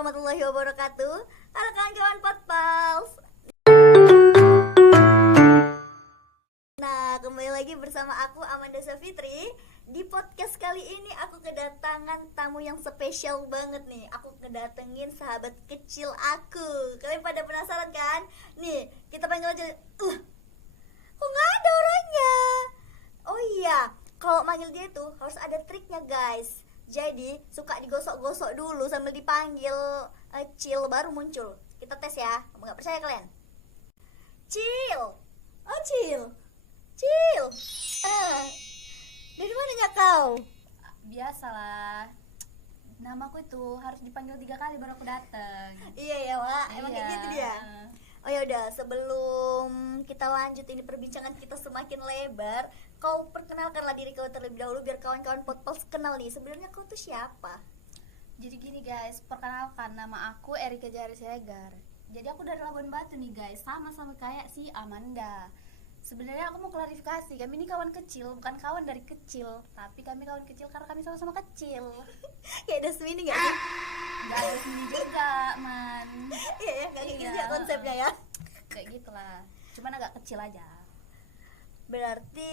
warahmatullahi wabarakatuh. Halo kawan-kawan Potpals. Nah, kembali lagi bersama aku Amanda Safitri. Di podcast kali ini aku kedatangan tamu yang spesial banget nih. Aku kedatengin sahabat kecil aku. Kalian pada penasaran kan? Nih, kita panggil aja. Kok nggak ada orangnya? Oh iya, kalau manggil dia tuh harus ada triknya guys. Jadi suka digosok-gosok dulu sambil dipanggil Cil baru muncul. Kita tes ya. Kamu nggak percaya kalian? Cil, oh Cil, Cil. Dari mananya kau? Biasalah, namaku itu harus dipanggil 3 kali baru aku datang. Iya ya Wak, emang kayak gitu dia. Oh ya udah, sebelum kita lanjut ini perbincangan kita semakin lebar, kau perkenalkanlah diri kau terlebih dahulu biar kawan-kawan Potpals kenal nih. Sebenarnya kau tuh siapa? Jadi gini guys, perkenalkan nama aku Erika Jari Siregar. Jadi aku dari Labuan Batu nih guys, sama-sama kayak si Amanda. Sebenarnya aku mau klarifikasi, kami ini kawan kecil, bukan kawan dari kecil, tapi kami kawan kecil karena kami sama-sama kecil. Kayak Dasmini nggak sih? Gak ada sini juga, man. Iya ya, nggak kayak gitu Iya. ya konsepnya ya. Kayak gitulah, cuman agak kecil aja. Berarti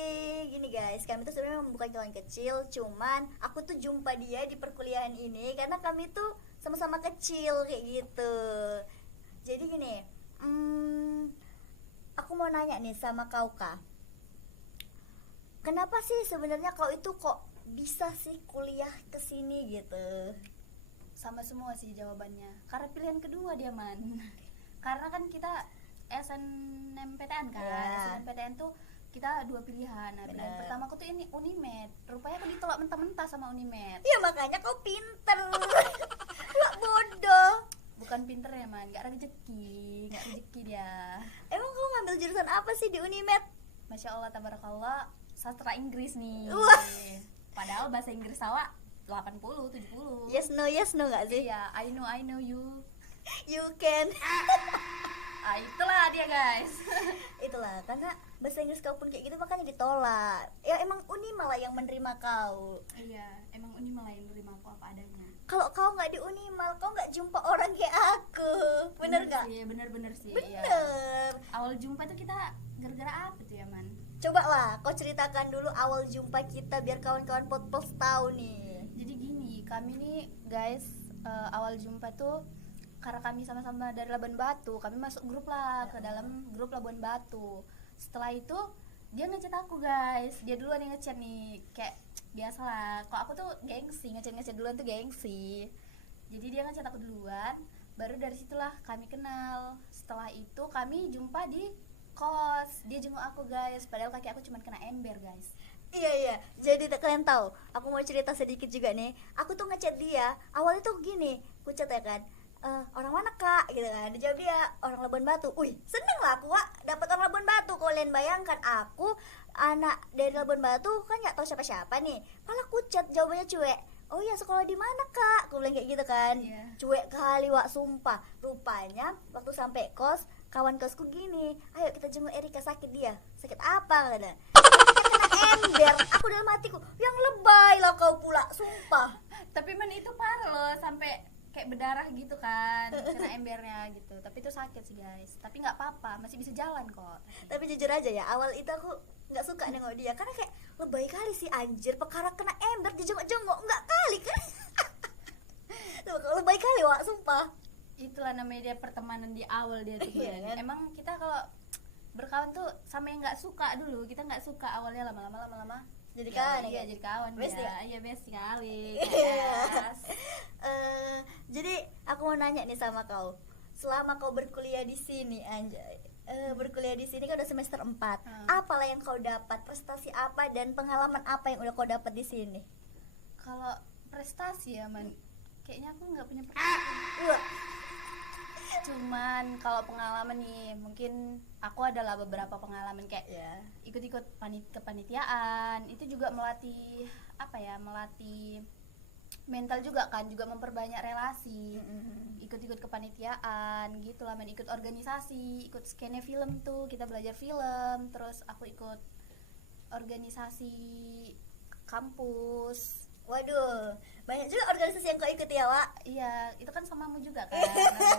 gini guys, kami tuh sebenarnya bukan kawan kecil, cuman aku tuh jumpa dia di perkuliahan ini karena kami tuh sama-sama kecil kayak gitu. Jadi gini, aku mau nanya nih sama kau Kak. Kenapa sih sebenarnya kau itu kok bisa sih kuliah ke sini gitu? Sama semua sih jawabannya, karena pilihan kedua dia man. Karena kan kita SNMPTN kan, Ya. SNMPTN tuh kita 2 pilihan. Nah, pilihan Bener. pertama aku tuh ini Unimed. Rupanya aku ditolak mentah-mentah sama Unimed. Ya makanya kau pinter. Gak bodoh. Bukan pinter ya man, gak rezeki dia. Emang kau ngambil jurusan apa sih di Unimed? Masya Allah tabarakallah, sastra Inggris nih. Wah. Padahal bahasa Inggris awak 80, 70. Yes no gak sih? Iya, I know you. You can. Itulah dia guys. Itulah, karena bahasa Inggris kau pun kayak gitu makanya ditolak. Ya emang Unima lah yang menerima kau. Iya, emang Unimal yang menerima aku apa adanya. Kalau kau nggak di Unimal, kau nggak jumpa orang kayak aku. Bener nggak? sih, bener sih. Bener. Iya. Awal jumpa tuh kita gara-gara apa tuh ya man? Coba lah, kau ceritakan dulu awal jumpa kita biar kawan-kawan Potpals tahu nih. Jadi gini, kami nih guys, awal jumpa tuh karena kami sama-sama dari Labuan Batu, kami masuk grup lah ke dalam grup Labuan Batu. Setelah itu dia ngechat aku guys, dia duluan yang ngechat nih, kayak biasalah. Kok aku tuh gengsi, ngechat duluan tuh gengsi. Jadi dia ngechat aku duluan, baru dari situlah kami kenal. Setelah itu kami jumpa di kos, dia jenguk aku guys, padahal kaki aku cuma kena ember guys. Iya. Jadi kalian tahu, aku mau cerita sedikit juga nih. Aku tuh ngechat dia, awalnya tuh gini, aku chat ya kan. Orang mana kak gitu kan, dia jawab dia orang Labuan Batu. Seneng lah aku Wak, dapat orang Labuan Batu. Kalian bayangkan aku anak dari Labuan Batu kan nggak tahu siapa nih, malah aku chat jawabannya cuek. Oh iya, sekolah di mana kak, aku bilang kayak gitu kan. Iya. Cuek kali Wak, sumpah. Rupanya waktu sampai kos, kawan kosku gini, ayo kita jenguk Erika, sakit dia. Sakit apa kata? Kena ember. Aku dalam hatiku, yang lebay lah kau pula, sumpah. Tapi man itu parah loh, sampai kayak berdarah gitu kan, kena embernya gitu. Tapi itu sakit sih guys, tapi nggak apa-apa, masih bisa jalan kok. Tapi jujur aja ya, awal itu aku nggak suka nengok dia karena kayak lebay kali sih anjir, perkara kena ember dijenguk-jenguk nggak kali kan. Tuh, lebay kali Wak, sumpah. Itulah namanya dia pertemanan di awal dia tuh. Iya kan? Emang kita kalau berkawan tuh sama yang nggak suka dulu, kita nggak suka awalnya, lama-lama Jadi ya, kawan iya ya? jadi kawan Best ya? Iya best sekali. Iya. Yes. Jadi aku mau nanya nih sama kau, selama kau berkuliah di sini anjay, berkuliah di sini kan udah semester 4. Apalah yang kau dapat, prestasi apa dan pengalaman apa yang udah kau dapat di sini? Kalau prestasi ya man, kayaknya aku nggak punya prestasi. Wah, Cuman kalau pengalaman nih, mungkin aku adalah beberapa pengalaman kayak ya. ikut-ikut kepanitiaan. Itu juga melatih melatih mental juga kan, juga memperbanyak relasi. Ikut-ikut kepanitiaan gitu lah, ikut organisasi, ikut skene film tuh, kita belajar film. Terus aku ikut organisasi kampus. Waduh, banyak juga organisasi yang kau ikuti ya, Wak. Iya, itu kan samamu juga kan.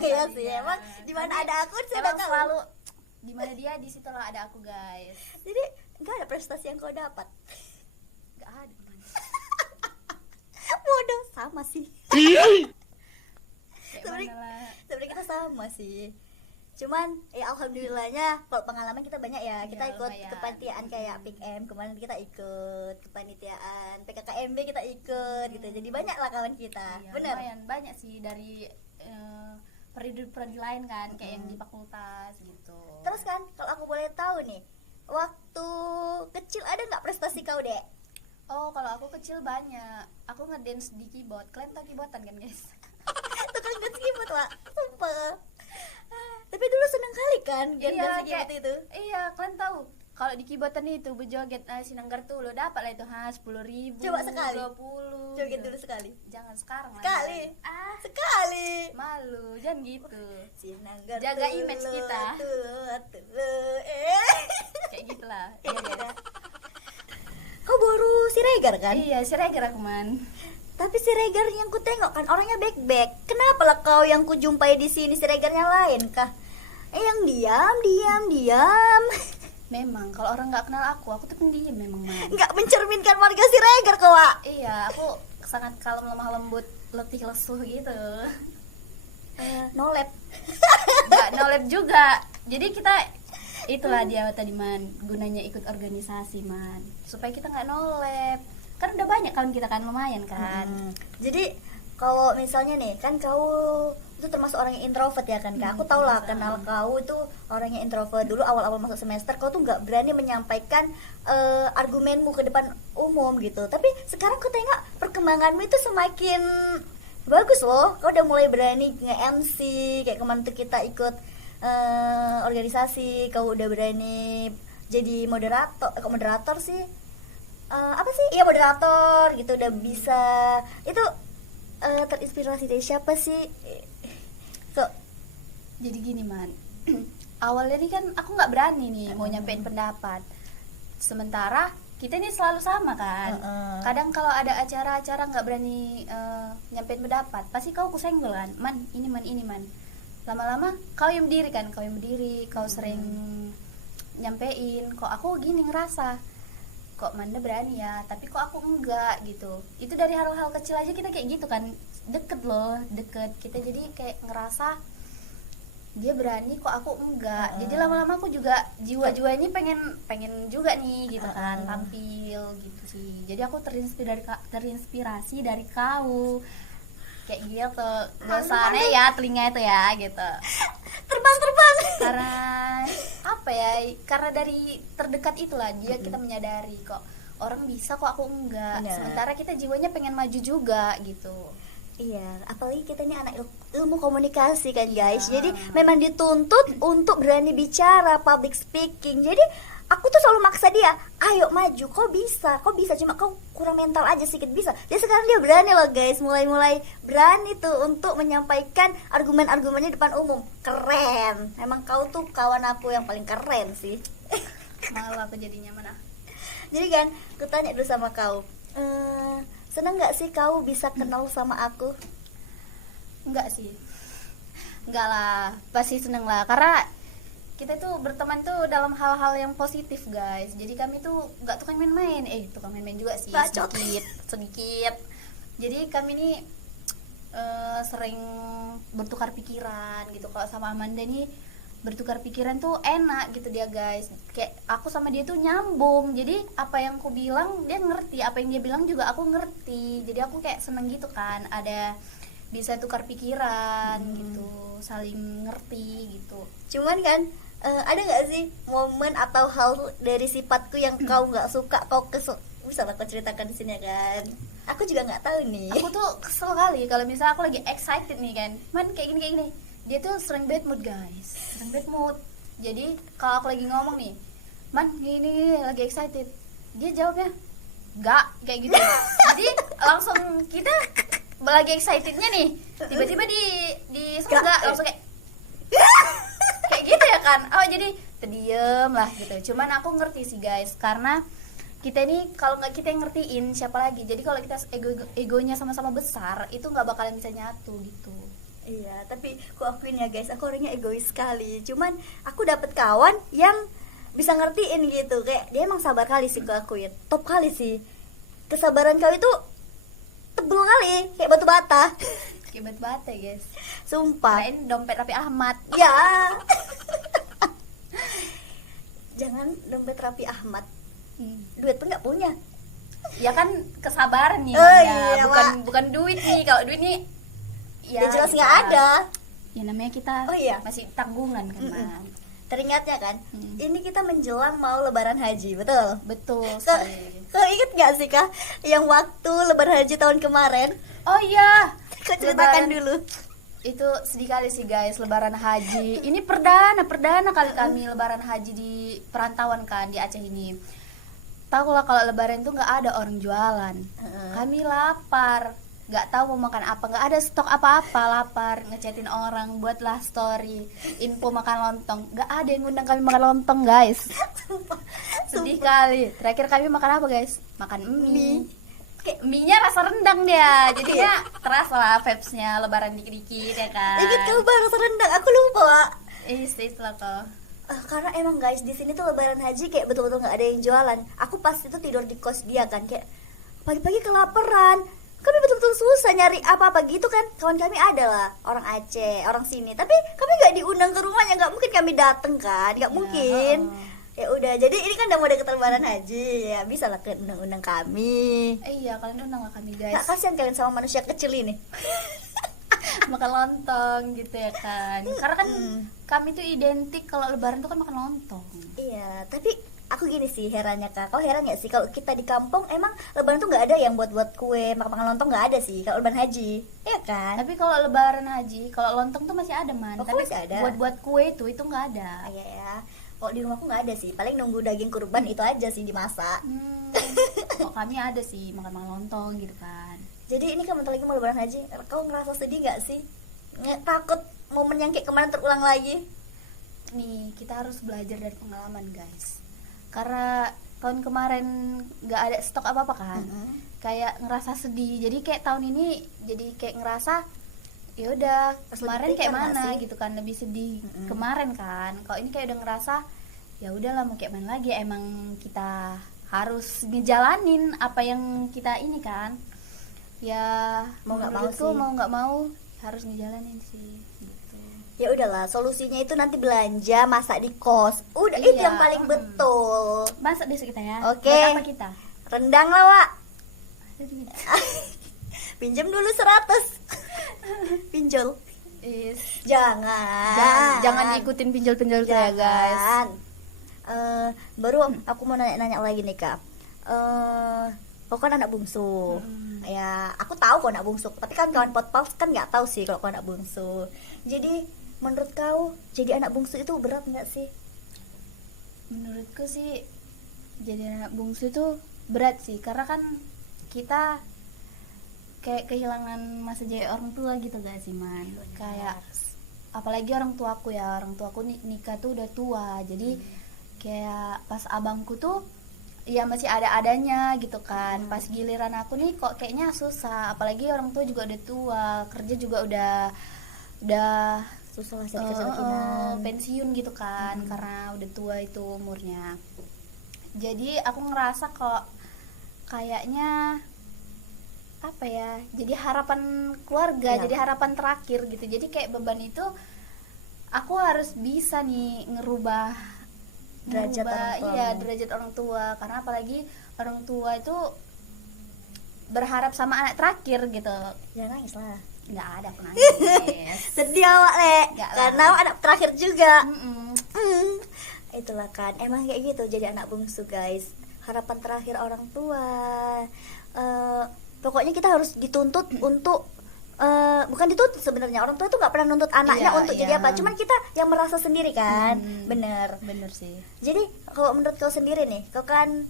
Iya sih, emang di mana ada aku saya emang udah tahu. selalu di mana dia, di situlah ada aku, guys. Jadi nggak ada prestasi yang kau dapat. Gak ada, man. Bodoh, sama sih. Kayak Sebenarnya- mana lah. Sebenarnya kita sama sih. Cuman ya alhamdulillahnya kalau pengalaman kita banyak ya. Kita Ya, ikut lumayan. kepanitiaan kayak PIKM kemarin kita ikut, kepanitiaan PKKMB kita ikut gitu. Jadi banyak lah kawan kita. Iya, Bener. lumayan banyak sih dari prodi lain kan, kayak yang di fakultas gitu. Terus kan kalau aku boleh tahu nih, waktu kecil ada nggak prestasi kau, Dek? Oh, kalau aku kecil banyak. Aku ngedance di keyboard. Kalian tau keyboardan kan, guys? Tukang dance keyboard, Wak. Sumpah. Tapi dulu seneng kali kan Iya, dance kayak- keyboard itu. Iya, kalian tahu. Kalau di keyboardan itu berjoget Sinanggar tuh lo dapat lah itu 10.000. Coba sekali. 20. Joget gitu. dulu sekali. Jangan sekarang lah. Sekali. Ah, Sekali. malu. Jangan gitu. Sinanggar Jaga tulu, image kita. tulu. Kayak gitulah. Iya, iya. Kau baru Siregar kan? Iya, Siregar aku, man. Tapi Siregar yang ku tengok kan orangnya baik-baik. Kenapa lah kau yang ku jumpai di sini Siregarnya lain kah? Yang diam. Memang kalau orang nggak kenal aku tuh pendiam memang, man. Nggak mencerminkan warga Siregar kau, Wak. Iya, aku sangat kalem, lemah lembut, letih lesu gitu. No lab. Nggak nolep juga. Jadi kita itulah dia tadi, man, gunanya ikut organisasi, man, supaya kita nggak nolep. Kan udah banyak kan kita kan, lumayan kan. Jadi kalau misalnya nih kan kau itu termasuk orang yang introvert ya kan Kak? Aku tau lah kenal kau itu orang yang introvert. Dulu awal-awal masuk semester kau tuh nggak berani menyampaikan argumenmu ke depan umum gitu. Tapi sekarang kau tengok perkembanganmu itu semakin bagus loh. Kau udah mulai berani nge-MC kayak kemarin tuh kita ikut organisasi. Kau udah berani jadi moderator. Kok moderator sih? Apa sih? Iya moderator gitu, udah bisa. Itu terinspirasi dari siapa sih? Kok Jadi gini, man. Awalnya nih kan aku nggak berani nih mau nyampein pendapat. Sementara kita ini selalu sama kan. Kadang kalau ada acara-acara nggak berani nyampein pendapat, pasti kau kusenggol kan, man ini man. Lama-lama kau yang berdiri kan, kau sering nyampein. Kok aku gini ngerasa, kok Manda berani ya, tapi kok aku enggak gitu. Itu dari hal-hal kecil aja kita kayak gitu kan, deket kita, jadi kayak ngerasa dia berani kok aku enggak. Jadi lama-lama aku juga jiwa-jiwanya pengen juga nih gitu kan, tampil gitu sih. Jadi aku terinspirasi dari kau kayak gitu. Bosannya ya telinga itu ya gitu. terbang Karena apa ya, karena dari terdekat itulah dia kita menyadari kok orang bisa kok aku enggak. Benar. Sementara kita jiwanya pengen maju juga gitu. Iya, apalagi kita ini anak ilmu komunikasi kan guys. Jadi memang dituntut untuk berani bicara, public speaking. Jadi aku tuh selalu maksa dia, ayo maju, kau bisa, cuma kau kurang mental aja sedikit bisa. Dia sekarang dia berani loh guys, mulai berani tuh untuk menyampaikan argumen-argumennya di depan umum. Keren, emang kau tuh kawan aku yang paling keren sih. Malu aku jadinya mana. Jadi kan, aku tanya dulu sama kau, seneng gak sih kau bisa kenal sama aku? Enggak sih. Enggak lah, pasti seneng lah. Karena kita tuh berteman tuh dalam hal-hal yang positif guys. Jadi kami tuh nggak tukang main-main. Tukang main-main juga sih, Bacot. sedikit. Jadi kami nih sering bertukar pikiran gitu. Kalau sama Amanda nih bertukar pikiran tuh enak gitu dia guys. Kayak aku sama dia tuh nyambung. Jadi apa yang aku bilang dia ngerti, apa yang dia bilang juga aku ngerti. Jadi aku kayak seneng gitu kan, ada bisa tukar pikiran gitu, saling ngerti gitu. Cuman kan ada nggak sih momen atau hal dari sifatku yang kau nggak suka, kau kesel, bisa lah kau ceritakan di sini ya kan? Aku juga nggak tahu nih. Aku tuh kesel kali kalau misalnya aku lagi excited nih kan, man kayak gini. Dia tuh sering bad mood guys, sering bad mood. Jadi kalau aku lagi ngomong nih, man gini lagi excited, dia jawabnya nggak kayak gitu. Jadi langsung kita lagi excitednya nih, tiba-tiba di surga langsung kayak kayak gitu ya kan. Oh jadi terdiam lah gitu. Cuman aku ngerti sih guys, karena kita ini kalau nggak kita yang ngertiin siapa lagi. Jadi kalau kita egonya sama-sama besar itu nggak bakalan bisa nyatu gitu. Iya, tapi aku akuin ya guys, aku orangnya egois sekali. Cuman aku dapet kawan yang bisa ngertiin gitu, kayak dia emang sabar kali sih, aku akuin top kali sih. Kesabaran kau itu tebel kali, kayak batu bata. Kayak batu bata guys. Sumpah. Kirain dompet Raffi Ahmad. Ya. Jangan dompet Raffi Ahmad. Duit pun nggak punya. Ya kan kesabaran nih, Oh, Manda. iya, bukan duit nih. Kalau duit nih Ya jelas gitu nggak kan. ada. Ya namanya kita Oh, iya. masih tanggungan kan, Man. Teringatnya kan, ini kita menjelang mau Lebaran Haji, betul? Betul Kau, sekali. kau inget gak sih kak, yang waktu Lebaran Haji tahun kemarin? Oh iya, Kau ceritakan Lebaran. dulu. Itu sedih kali sih guys, Lebaran Haji. Ini perdana kali kami Lebaran Haji di perantauan kan di Aceh ini. Tahu lah kalau Lebaran tuh nggak ada orang jualan. Kami lapar, nggak tahu mau makan apa, nggak ada stok apa-apa, lapar, ngechatin orang, buatlah story, info makan lontong, nggak ada yang ngundang kami makan lontong guys. Sedih kali. Terakhir kami makan apa guys? Makan mie. Kayak mie-nya rasa rendang dia, jadinya terasa lah vibes-nya Lebaran dikit-dikit ya kan. Ingat kau bahasa rendang, aku lupa. Itulah kok. Karena emang guys di sini tuh Lebaran Haji kayak betul-betul nggak ada yang jualan. Aku pas itu tidur di kos dia kan, kayak pagi-pagi kelaparan. Kami betul-betul susah nyari apa-apa gitu kan. Kawan kami ada lah, orang Aceh, orang sini. Tapi kami nggak diundang ke rumahnya, nggak mungkin kami dateng kan, nggak mungkin. Ya udah, jadi ini kan udah mau deket Lebaran Haji, ya bisa lah ke undang-undang kami. Iya, kalian undang lah kami guys. Nggak kasihan kalian sama manusia kecil ini. Makan lontong gitu ya kan. Karena kan kami tuh identik kalau Lebaran tuh kan makan lontong. Iya, tapi aku gini sih herannya kak. Kau heran nggak sih kalau kita di kampung emang Lebaran tuh nggak ada yang buat kue, makan lontong nggak ada sih kalau Lebaran Haji, iya kan? Tapi kalau Lebaran Haji, kalau lontong tuh masih ada man. Oh, Tapi masih ada? buat kue itu nggak ada. Iya ya. Kalau di rumahku nggak ada sih. Paling nunggu daging kurban itu aja sih dimasak. Kok kami ada sih makan lontong gitu kan. Jadi ini kan bentar lagi mau Lebaran Haji. Kau ngerasa sedih nggak sih? Takut momen yang kayak kemarin terulang lagi? Nih kita harus belajar dari pengalaman guys. Karena tahun kemarin nggak ada stok apa-apa kan. Kayak ngerasa sedih. Jadi kayak tahun ini jadi kayak ngerasa ya udah kemarin kayak mana gitu kan, lebih sedih kemarin kan. Kalau ini kayak udah ngerasa ya udahlah mau kayak mana lagi, emang kita harus ngejalanin apa yang kita ini kan. Ya Mau nggak mau menurutku sih. mau nggak mau harus ngejalanin sih gitu. Ya udahlah, solusinya itu nanti belanja masak di kos. Udah itu Iya, yang paling betul. Masak besok kita ya. Oke. Buat apa kita? Rendang lah, Wak. Aduh, Pinjam dulu 100. Pinjol. Jangan ikutin pinjol-pinjol itu ya guys. Jangan. Baru aku mau nanya lagi nih kak. Kau kan anak bungsu. Ya aku tahu kau anak bungsu. Tapi kan kawan potpals kan nggak tahu sih kalau kau anak bungsu. Jadi menurut kau jadi anak bungsu itu berat nggak sih? Menurutku sih jadi anak bungsu itu berat sih, karena kan kita kayak kehilangan masa jadi orang tua gitu gak sih man. Kayak apalagi orang tuaku nikah tuh udah tua, jadi kayak pas abangku tuh ya masih ada-adanya gitu kan. Pas giliran aku nih kok kayaknya susah, apalagi orang tua juga udah tua, kerja juga udah Susah lah cari kerja pensiun gitu kan, karena udah tua itu umurnya. Jadi aku ngerasa kok kayaknya apa ya, jadi harapan keluarga, jadi harapan terakhir gitu. Jadi kayak beban itu aku harus bisa nih ngerubah derajat orang tua. Iya, derajat orang tua, karena apalagi orang tua itu berharap sama anak terakhir gitu. Jangan nangis lah. Nggak ada aku nangis. Sedih awak le, Nggak lah. karena awak anak terakhir juga. Mm-mm. Itulah kan, emang kayak gitu jadi anak bungsu guys. Harapan terakhir orang tua. Pokoknya kita harus dituntut untuk bukan dituntut sebenarnya, orang tua itu nggak pernah nuntut anaknya Iya, untuk iya. jadi apa, cuman kita yang merasa sendiri kan. Bener. Sih. Jadi kalau menurut kau sendiri nih, kau kan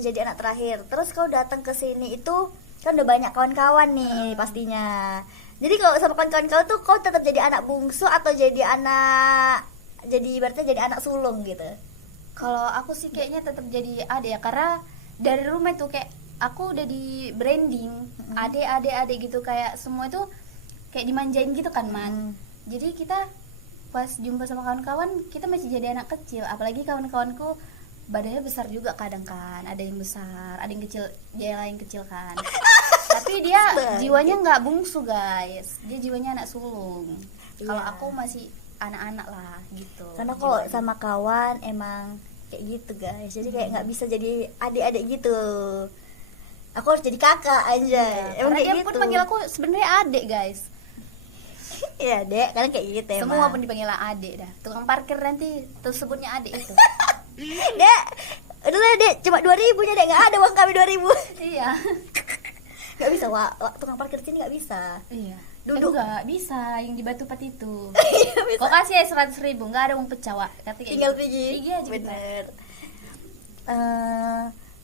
jadi anak terakhir, terus kau datang ke sini itu kan udah banyak kawan-kawan nih pastinya. Jadi kalau sama kawan-kawan kau tuh kau tetap jadi anak bungsu atau jadi berarti jadi anak sulung gitu? Kalau aku sih kayaknya tetap jadi ade ya, karena dari rumah tuh kayak aku udah di branding ade gitu, kayak semua itu kayak dimanjain gitu kan man. Jadi kita pas jumpa sama kawan-kawan kita masih jadi anak kecil, apalagi kawan-kawanku badannya besar juga kadang kan, ada yang besar ada yang kecil, dia yang kecil kan. Tapi dia jiwanya nggak bungsu guys, dia jiwanya anak sulung. Kalau aku masih anak-anak lah gitu. Karena kalau sama kawan emang kayak gitu guys, jadi kayak nggak bisa jadi adik-adik gitu, aku harus jadi kakak aja. Emang Karena kayak dia gitu. pun manggil aku sebenarnya adik guys. Iya dek, kalian kayak gitu emang. Semua pun dipanggil adik dah. Tukang parkir nanti tersebutnya adik itu. Dek, udah lah dek, cuma 2.000 nya dek, nggak ada uang kami 2.000. Iya. Nggak bisa, tukang parkir sini nggak bisa. Iya. Duduk. Enggak bisa yang di Batu Pat itu. Bisa. Kok kasih ya 100.000, nggak ada uang pecah Wak. Kata kayak Tinggal gitu. pergi. Iya aja kita. Bener.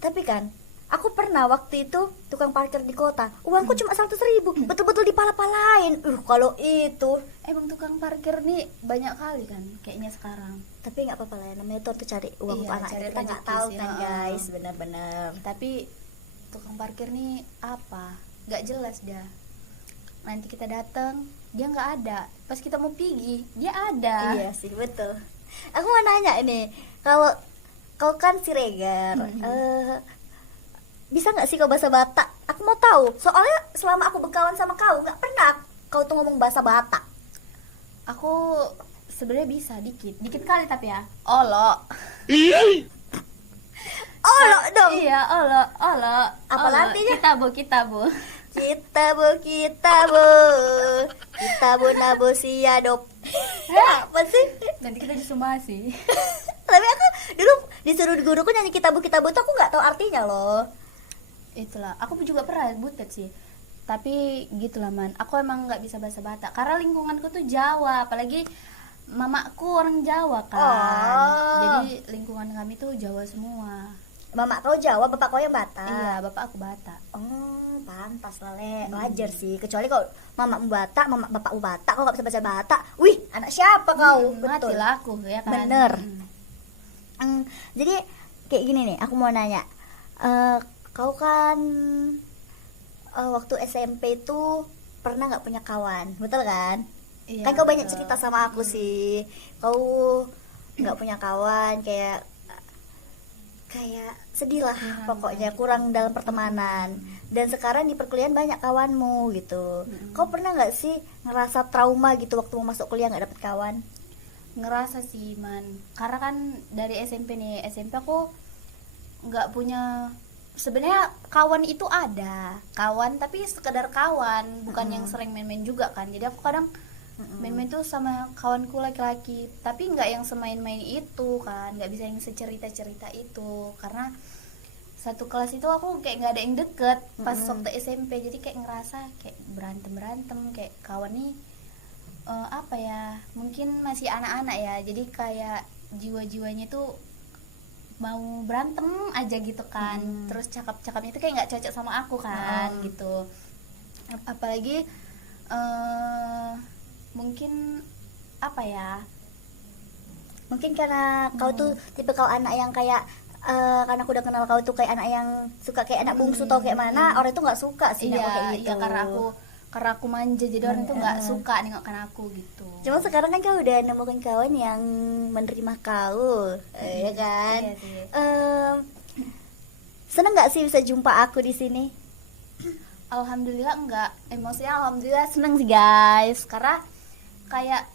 Tapi kan aku pernah waktu itu tukang parkir di kota, uangku cuma 100.000, betul-betul dipala-palain. Kalau itu, Emang tukang parkir nih banyak kali kan kayaknya sekarang. tapi nggak apa-apa lah ya, namanya tuh cari uang Iya, untuk anak cari kita nggak rezeki tahu sih, kan heeh. guys, bener-bener. Tapi tukang parkir nih apa? Nggak jelas dah. Nanti kita datang dia nggak ada. Pas kita mau pergi dia ada. Iya sih, betul. Aku mau nanya ini, kalau kau kan Siregar, bisa nggak sih kau bahasa Batak? Aku mau tahu, soalnya selama aku berkawan sama kau nggak pernah kau tuh ngomong bahasa Batak. Aku sebenarnya bisa dikit kali tapi ya. Olo. Olo dong. Iya, olo. Apa Olo. artinya? Kita bu. Kita bu nabo siadop. Apa sih? Nanti kita disumasi. Tapi aku dulu disuruh guruku nyanyi kita bu tuh aku nggak tahu artinya loh. Itulah, aku juga pernah butet sih. Tapi gitulah man, aku emang nggak bisa bahasa Batak karena lingkunganku tuh Jawa, apalagi mamaku orang Jawa kan. Oh. Jadi lingkungan kami tuh Jawa semua. Mama kau Jawa, bapak kau yang Batak. Iya, bapak aku Batak. Oh, pantas lah le, wajar sih. Kecuali kalau mamamu Batak, bapakmu Batak, kau nggak bisa baca Batak. Wih, anak siapa kau? Betul. Matilah aku ya kan. Bener. Jadi kayak gini nih, aku mau nanya. Kau kan waktu SMP itu pernah nggak punya kawan, betul kan? Iya, Kan kau banyak betul. cerita sama aku sih. Kau nggak punya kawan, kayak sedih lah pokoknya, kurang dalam pertemanan. Dan sekarang di perkuliahan banyak kawanmu gitu. Kau pernah nggak sih ngerasa trauma gitu waktu mau masuk kuliah nggak dapet kawan? Ngerasa sih man, karena kan dari SMP nih, SMP aku nggak punya. Sebenarnya kawan itu ada kawan, tapi sekedar kawan, bukan yang sering main-main juga kan. Jadi aku kadang main-main tuh sama kawanku laki-laki, tapi nggak yang semain-main itu kan, nggak bisa yang secerita-cerita itu, karena satu kelas itu aku kayak nggak ada yang deket pas waktu SMP. Jadi kayak ngerasa kayak berantem kayak kawan nih apa ya, mungkin masih anak-anak ya, jadi kayak jiwa-jiwanya tuh mau berantem aja gitu kan. Terus cakap-cakapnya itu kayak nggak cocok sama aku kan gitu. Apalagi mungkin apa ya, Mungkin karena kau tuh tipe kau anak yang kayak karena aku udah kenal kau tuh kayak anak yang suka kayak anak bungsu tau kayak mana, orang itu nggak suka sih nengok kayak gitu. Iya, karena aku manja, jadi orang tuh nggak suka nengokkan aku gitu. Cuma sekarang kan kau udah nemukan kawan yang menerima kau, ya kan? Iya sih. Seneng nggak sih bisa jumpa aku di sini? Alhamdulillah enggak, maksudnya alhamdulillah seneng sih guys, karena kayak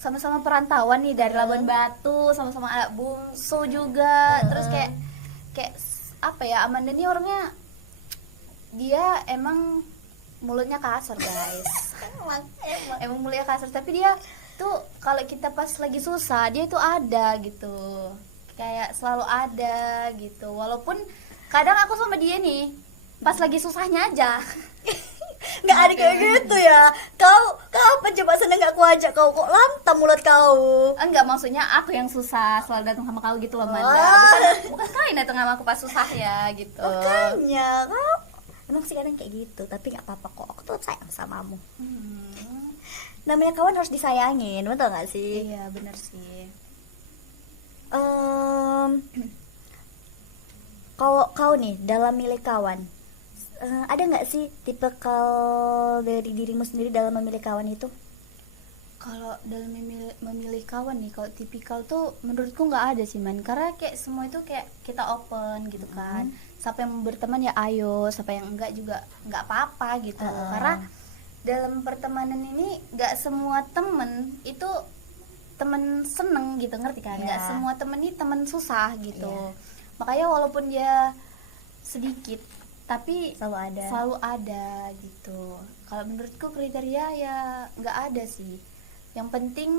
sama-sama perantauan nih dari Labuan Batu, sama-sama anak bungsu juga. Terus kayak apa ya, Amanda nih orangnya, dia emang mulutnya kasar guys. Emang mulutnya kasar, tapi dia tuh kalau kita pas lagi susah dia tuh ada gitu, kayak selalu ada gitu. Walaupun kadang aku sama dia nih pas lagi susahnya aja. Nggak ada kayak gitu ya. Kau kapan coba seneng nggak aku ajak kau, kok lantam mulut kau? Enggak, maksudnya aku yang susah selalu datang sama kau gitu loh Manda. Bukan kau yang datang sama aku pas susah ya gitu. Makanya kau emang sih kadang kayak gitu, tapi nggak apa-apa kok, aku tuh sayang samamu. Namanya kawan harus disayangin, betul nggak sih? Iya bener sih. Kalau kau nih dalam milih kawan, ada nggak sih tipikal dari dirimu sendiri dalam memilih kawan itu? Kalau dalam memilih kawan nih, kalau tipikal tuh menurutku nggak ada sih man, karena kayak semua itu kayak kita open gitu kan. Siapa yang mau berteman ya ayo, siapa yang enggak juga nggak apa-apa gitu. Karena dalam pertemanan ini nggak semua temen itu temen seneng gitu, ngerti kan? Nggak semua temen ini temen susah gitu. Makanya walaupun dia sedikit tapi selalu ada gitu. Kalau menurutku kriteria ya nggak ada sih. Yang penting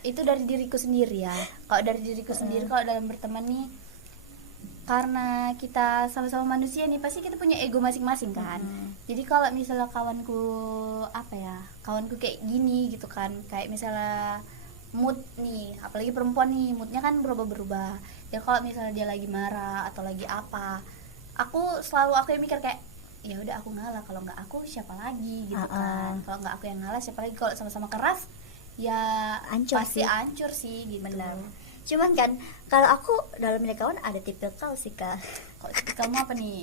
itu dari diriku sendiri ya. Kalau dari diriku sendiri, kalau dalam berteman nih, karena kita sama-sama manusia nih, pasti kita punya ego masing-masing kan. Jadi kalau misalnya kawanku kayak gini gitu kan, kayak misalnya mood nih, apalagi perempuan nih, moodnya kan berubah-berubah ya. Kalau misalnya dia lagi marah atau lagi apa, aku yang mikir kayak ya udah aku ngalah, kalau nggak aku siapa lagi gitu kan. Kalau nggak aku yang ngalah siapa lagi, kalau sama-sama keras ya pasti hancur sih gitu. Benar. Cuman kan kalau aku dalam milih kawan ada tipikal sih Kak. Kok kamu apa nih?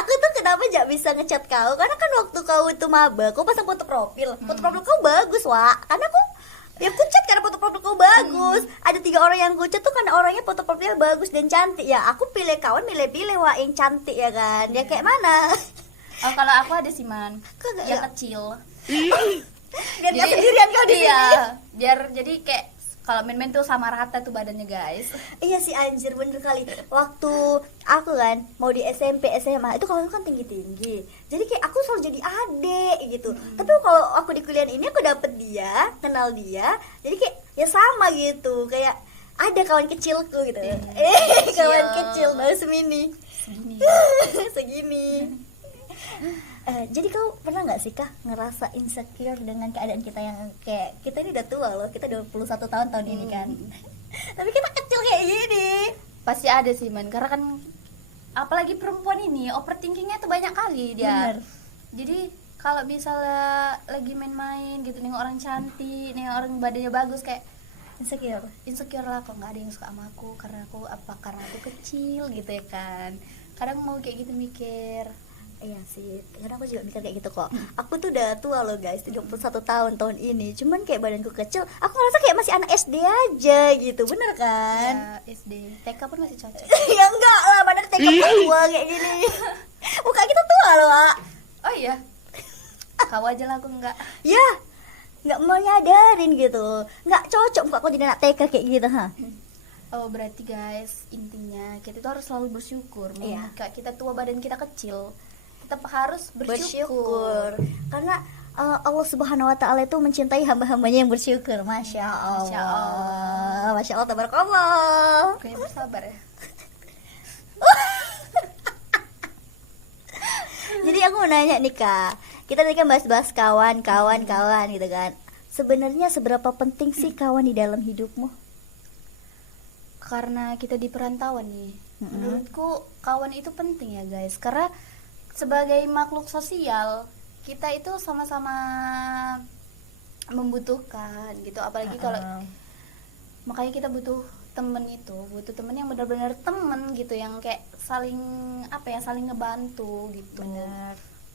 Aku tuh kenapa gak bisa ngechat kau, karena kan waktu kau itu maba kau pasang foto profil kau bagus Wak, karena aku ya aku chat karena foto profil kau bagus. Ada 3 orang yang aku chat tuh karena orangnya foto profil bagus dan cantik ya. Aku pilih kawan pilih Wak yang cantik ya kan. Dia kayak mana? Oh, kalau aku ada sih man, yang kecil. Biar gak sendirian kau di sini. Biar jadi kayak kalau main-main tuh sama rata tuh badannya guys. Iya sih anjir, bener kali. Waktu aku kan mau di SMP SMA itu kalau kan tinggi-tinggi, jadi kayak aku selalu jadi adik gitu. Tapi kalau aku di kuliah ini aku dapet dia, kenal dia, jadi kayak ya sama gitu, kayak ada kawan kecilku gitu. Kawan kecil baru segini. Jadi kau pernah nggak sih Kak ngerasa insecure dengan keadaan kita yang kayak kita ini udah tua loh, kita 21 tahun ini kan, tapi kita kecil kayak gini. Pasti ada sih man, karena kan apalagi perempuan ini overthinkingnya tuh banyak kali dia. Bener. Jadi kalau misalnya lagi main-main gitu nengok orang cantik, nengok orang badannya bagus, kayak insecure lah, kok nggak ada yang suka sama aku karena aku kecil gitu ya kan. Kadang mau kayak gitu mikir. Iya sih, karena aku juga mikir kayak gitu kok. Aku tuh udah tua loh guys, 21 tahun ini. Cuman kayak badanku kecil, aku ngerasa kayak masih anak SD aja gitu, bener kan? Ya, SD, TK pun masih cocok. Ya enggak lah, badan TK tua kayak gini. Muka kita tua loh, Wak. Oh iya? Kau aja lah, aku enggak. Ya, enggak mau nyadarin gitu. Enggak cocok muka aku jadi anak TK kayak gitu, ha. Oh, berarti guys, intinya kita tuh harus selalu bersyukur. Muka kita tua, badan kita kecil, tetap harus bersyukur. Karena Allah Subhanahu wa taala itu mencintai hamba-hambanya yang bersyukur. Masya Allah. Masya Allah, tabarakallah. Kayak bersabar ya. Jadi aku mau nanya nih Kak, kita tadi kan bahas kawan gitu kan. Sebenarnya seberapa penting sih kawan di dalam hidupmu? Karena kita di perantauan nih, menurutku kawan itu penting ya guys. Karena sebagai makhluk sosial, kita itu sama-sama membutuhkan gitu. Apalagi kalau makanya kita butuh temen yang benar-benar temen gitu, yang kayak saling saling ngebantu gitu.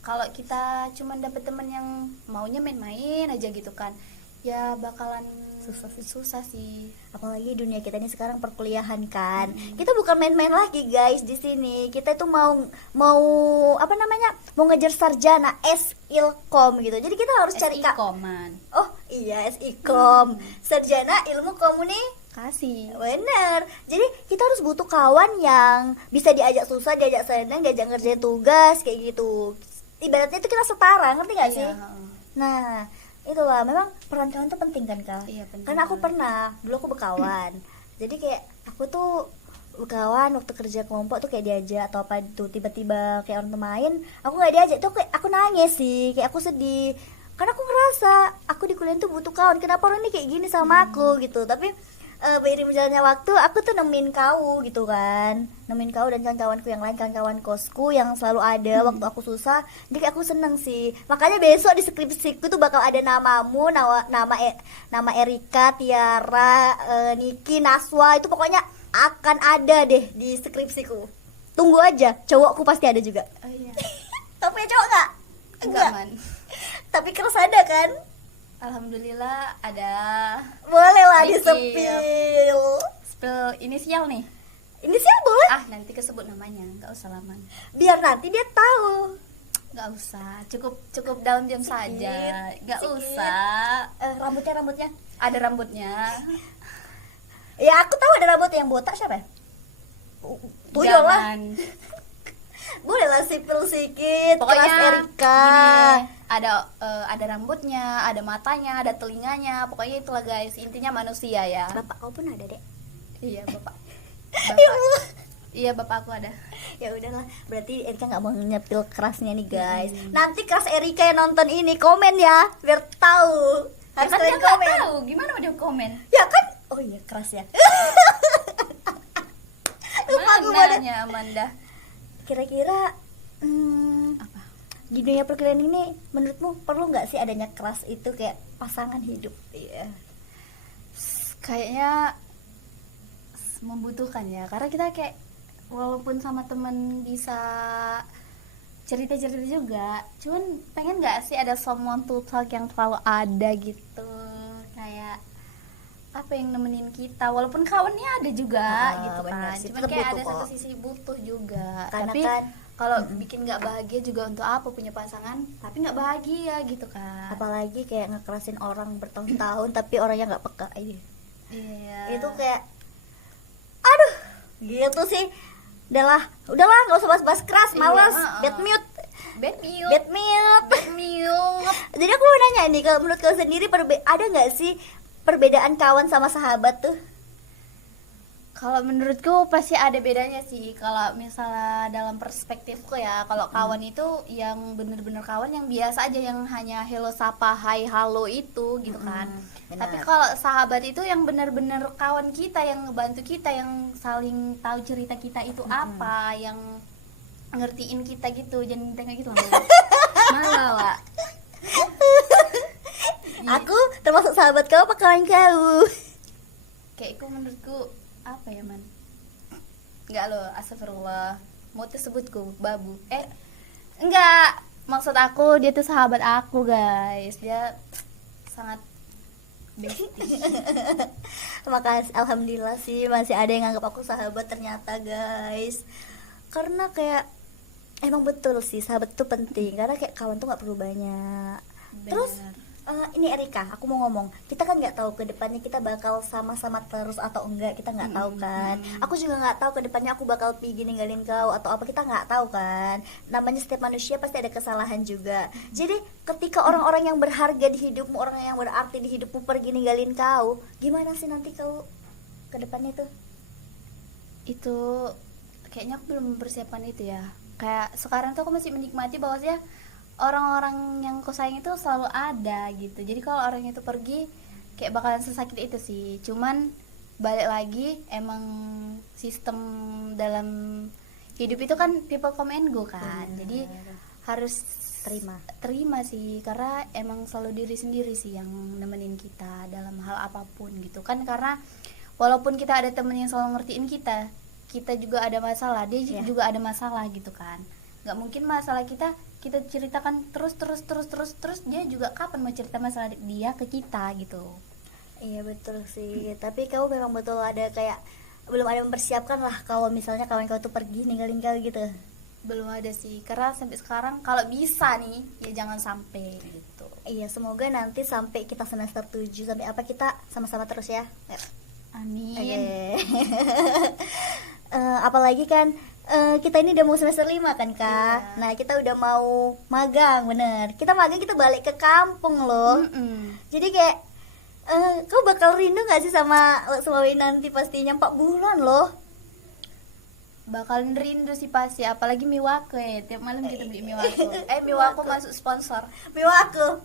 Kalau kita cuma dapet temen yang maunya main-main aja gitu kan, ya bakalan susah sih. Apalagi dunia kita ini sekarang perkuliahan kan. Kita bukan main-main lagi guys di sini. Kita itu mau ngejar sarjana S-Ilkom gitu. Jadi kita harus cari S-Ilkoman. Oh iya, S-Ilkom. Sarjana Ilmu Komunikasi. Bener. Jadi kita harus butuh kawan yang bisa diajak susah, diajak senang, diajak ngerjain tugas kayak gitu. Ibaratnya itu kita setara, ngerti gak sih? Nah, itulah, memang peran kawan itu penting kan Kak? Iya, penting. Karena aku pernah, dulu aku berkawan. Jadi kayak aku tuh berkawan waktu kerja kelompok tuh kayak diajak atau apa tuh, tiba-tiba kayak orang main, aku nggak diajak tuh, kayak aku nangis sih, kayak aku sedih. Karena aku ngerasa aku di kuliah tuh butuh kawan. Kenapa orang ini kayak gini sama aku gitu? Tapi beiring berjalannya waktu, aku tuh nemenin kau gitu kan, nemenin kau dan kawan-kawanku yang lain, kawan-kawan kosku yang selalu ada waktu aku susah. Jadi aku seneng sih. Makanya besok di skripsiku tuh bakal ada namamu, nama Erika, Tiara, Niki, Naswa, itu pokoknya akan ada deh di skripsiku. Tunggu aja, cowokku pasti ada juga. Oh iya. Tapi ya cowok nggak? Enggak, Man. Tapi keras ada kan? Alhamdulillah ada. Boleh lah Dikit. disepil. Spill inisial nih. Inisial boleh? Ah, nanti kesebut namanya, enggak usah lama. Biar nanti dia tahu. Enggak usah, cukup daun diam saja. Enggak Sikit. usah. Rambutnya. Ada rambutnya. Ya aku tahu ada rambut yang botak siapa ya? Tuyul lah. Jangan. Boleh lah sipil sedikit. Pokoknya Kelas Erika. gini, ada rambutnya, ada matanya, ada telinganya. Pokoknya itulah guys, intinya manusia ya. Bapak kau pun ada dek. Iya, Bapak. Ya Allah. Iya, Bapak aku ada. Ya udahlah, berarti Erika nggak mau nyepil kerasnya nih guys. Nanti kelas Erika yang nonton ini komen ya, biar tahu. Ya Harus kan dia kalian nggak komen. tahu, gimana dia komen? Ya kan? Oh iya keras ya. Lupa aku pada. Mananya Amanda? Kira-kira Apa? di dunia perkuliahan ini menurutmu perlu nggak sih adanya keras itu kayak pasangan hidup? Iya. Kayaknya membutuhkan ya, karena kita kayak walaupun sama temen bisa cerita-cerita juga, cuman pengen nggak sih ada someone to talk yang terlalu ada gitu, kayak apa yang nemenin kita, walaupun kawannya ada juga gitu benar kan, sih, cuman tetap kayak butuh ada satu kok. sisi butuh juga. Karena Tapi kan kalau bikin nggak bahagia juga untuk apa punya pasangan tapi nggak bahagia gitu kan. apalagi kayak ngekerasin orang bertahun-tahun tapi orangnya nggak peka. Iya, Itu kayak aduh gitu sih. Udahlah nggak usah bahas keras, Iya, malas. bad Bad mute. bad milk. Jadi aku mau nanya nih, kalau menurut kau sendiri ada nggak sih perbedaan kawan sama sahabat tuh? Kalau menurutku pasti ada bedanya sih. Kalau misalnya dalam perspektifku ya, kalau kawan itu yang bener-bener kawan yang biasa aja, yang hanya hello sapa hai halo itu gitu kan. benar. Tapi kalau sahabat itu yang bener-bener kawan kita, yang ngebantu kita, yang saling tahu cerita kita itu apa, yang ngertiin kita gitu. Jangan tengah gitu lah. Malah lah. Aku termasuk sahabat kau apa kawan kau? Kayak menurutku apa ya man, enggak loh, astagfirullah, mau tersebutku babu, enggak, maksud aku dia tuh sahabat aku guys, dia sangat bestie. Makasih, alhamdulillah sih masih ada yang nganggap aku sahabat ternyata guys. Karena kayak emang betul sih sahabat tuh penting, karena kayak kawan tuh nggak perlu banyak. Terus ini Erika, aku mau ngomong, kita kan nggak tahu ke depannya kita bakal sama-sama terus atau enggak, kita nggak tahu kan. Aku juga nggak tahu ke depannya aku bakal pergi ninggalin kau atau apa, kita nggak tahu kan. Namanya setiap manusia pasti ada kesalahan juga. Jadi ketika orang-orang yang berharga di hidupmu, orang yang berarti di hidupmu pergi ninggalin kau, gimana sih nanti kau ke depannya tuh? Itu kayaknya aku belum mempersiapkan itu ya. Kayak sekarang tuh aku masih menikmati bahwasanya orang-orang yang aku sayang itu selalu ada gitu. Jadi kalau orang itu pergi kayak bakalan sesakit itu sih. Cuman balik lagi, emang sistem dalam hidup itu kan people come and go kan. Jadi harus terima sih, karena emang selalu diri sendiri sih yang nemenin kita dalam hal apapun gitu kan. Karena walaupun kita ada temen yang selalu ngertiin kita juga ada masalah, dia juga ada masalah gitu kan. Nggak mungkin masalah kita ceritakan terus, dia juga kapan mau cerita masalah dia ke kita gitu. Iya betul sih. Tapi kau memang betul ada kayak belum ada mempersiapkan lah kalau misalnya kawan kau tuh pergi ninggalin kau gitu. Belum ada sih, karena sampai sekarang kalau bisa nih ya jangan sampai gitu. Iya, semoga nanti sampai kita semester 7 sampai apa kita sama-sama terus ya. Amin. Apalagi kan kita ini udah mau semester 5 kan Kak. Iya. Nah kita udah mau magang, bener. Kita magang, kita balik ke kampung loh. Jadi kayak kau bakal rindu gak sih sama Sulawesi nanti, pastinya 4 bulan loh. Bakalan rindu sih pasti, apalagi miwako ya. Tiap malam kita beli miwako. Miwako masuk sponsor. Miwako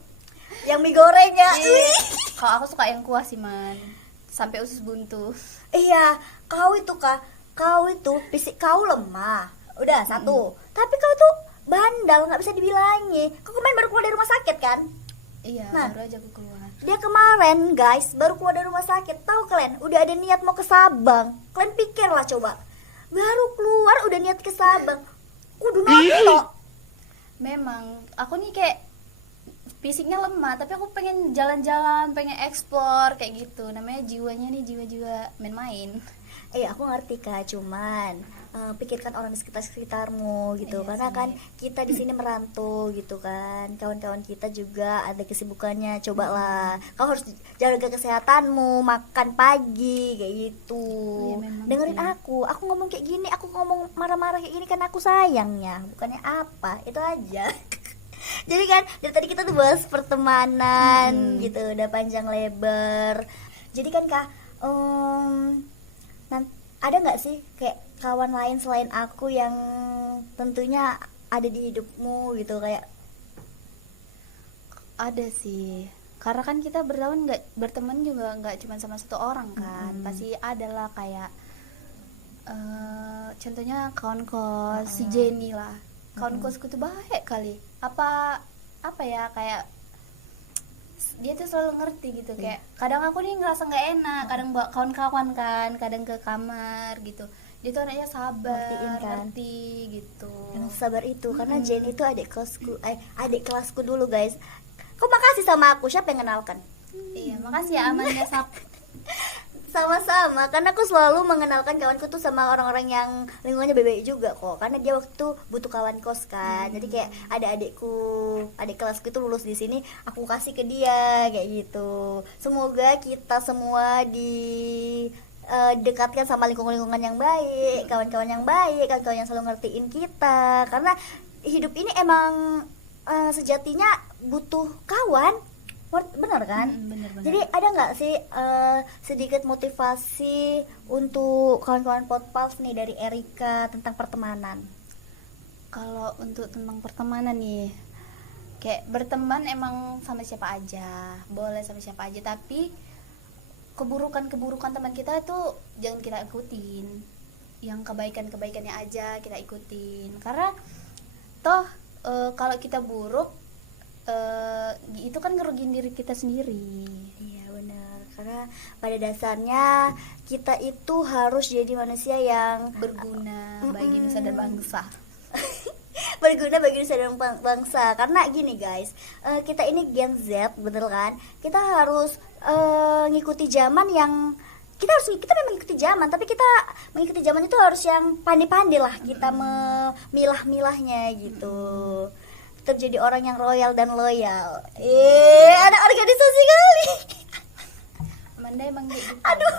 yang mie goreng ya. Kalau aku suka yang kuah sih man, sampai usus buntu. Iya, kau itu Kak, kau itu fisik kau lemah. Udah satu. Tapi kau tuh bandal, nggak bisa dibilangi. Kau kemarin baru keluar dari rumah sakit kan? Iya, Nah. baru aja aku keluar. Dia kemarin guys baru keluar dari rumah sakit. Tahu kalian udah ada niat mau ke Sabang. Kalian pikir lah coba, baru keluar udah niat ke Sabang, kudu nanti loh. Memang aku nih kayak fisiknya lemah, tapi aku pengen jalan-jalan, pengen explore kayak gitu. Namanya jiwanya nih jiwa-jiwa main-main. Aku ngerti Kak, cuman pikirkan orang di sekitarmu gitu. Iya Karena sih. kan kita di sini merantau gitu kan. Kawan-kawan kita juga ada kesibukannya. Cobalah, kau harus jaga kesehatanmu, makan pagi kayak gitu. Iya, memang Dengerin sih. aku ngomong kayak gini, aku ngomong marah-marah kayak gini kan aku sayangnya, bukannya apa. Itu aja. Jadi kan dari tadi kita tuh bahas pertemanan gitu, udah panjang lebar. Jadi kan Kak, ada nggak sih kayak kawan lain selain aku yang tentunya ada di hidupmu gitu, kayak Ada sih, karena kan kita bertahun nggak berteman juga nggak cuma sama satu orang kan. Pasti ada lah kayak contohnya kawan kos si Jenny lah. Kawan kosku tuh baik kali, apa ya, kayak dia tuh selalu ngerti gitu. Kayak kadang aku nih ngerasa nggak enak, kadang bawa kawan-kawan kan, kadang ke kamar gitu. Dia tuh anaknya sabar, Ngertiin kan. ngerti gitu. yang sabar itu. Karena Jenny itu adik kelasku dulu guys. Kok makasih sama aku, siapa yang kenalkan? Iya, makasih ya Amanda Sap. Sama-sama, karena aku selalu mengenalkan kawanku tuh sama orang-orang yang lingkungannya baik juga kok. Karena dia waktu itu butuh kawan kos kan. Jadi kayak ada adik kelasku itu lulus di sini, aku kasih ke dia kayak gitu. Semoga kita semua dekatkan sama lingkungan-lingkungan yang baik, kawan-kawan yang baik, kawan-kawan yang selalu ngertiin kita. Karena hidup ini emang sejatinya butuh kawan. Bener kan? Bener-bener. Jadi ada nggak sih sedikit motivasi untuk kawan-kawan Potpals nih dari Erika tentang pertemanan? Kalau untuk tentang pertemanan nih, kayak berteman emang sama siapa aja, boleh sama siapa aja, tapi keburukan teman kita itu jangan kita ikutin. Yang kebaikannya aja kita ikutin. Karena toh kalau kita buruk, itu kan ngerugiin diri kita sendiri. Iya benar, karena pada dasarnya kita itu harus jadi manusia yang Berguna bagi nusa dan bangsa. berguna bagi nusa dan bangsa. Karena gini guys, kita ini Gen Z, bener kan? Kita harus ngikuti zaman yang kita memang ngikuti zaman, tapi kita mengikuti zaman itu harus yang pandai-pandai lah kita memilah-milahnya gitu. Tetap jadi orang yang royal dan loyal. Anak organisasi kali. Amanda emang gitu. Aduh.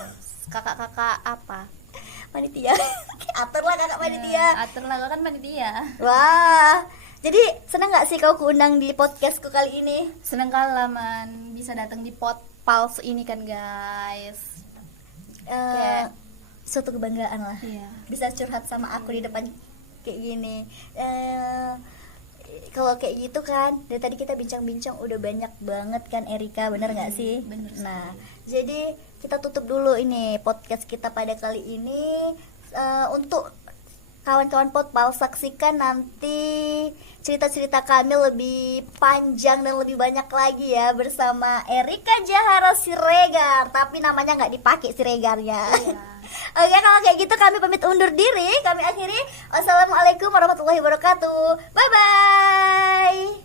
Kakak-kakak apa? Panitia. Atur lah kakak panitia. Atur lah, kau kan panitia. Wah. Jadi seneng gak sih kau keundang di podcastku kali ini? Seneng kali man bisa datang di Potpals ini kan guys. Kayak- Suatu kebanggaan lah. Iya. Bisa curhat sama aku di depan kayak gini. Kalau kayak gitu kan, dari tadi kita bincang-bincang udah banyak banget kan Erika, bener nggak sih? bener sih. Nah, jadi kita tutup dulu ini podcast kita pada kali ini. Untuk kawan-kawan Potpal, saksikan nanti cerita-cerita kami lebih panjang dan lebih banyak lagi ya bersama Erika Jahara Siregar, tapi namanya nggak dipakai Siregarnya. Iya. Oke, kalau kayak gitu kami pamit undur diri. Kami akhiri. Wassalamualaikum warahmatullahi wabarakatuh. Bye bye.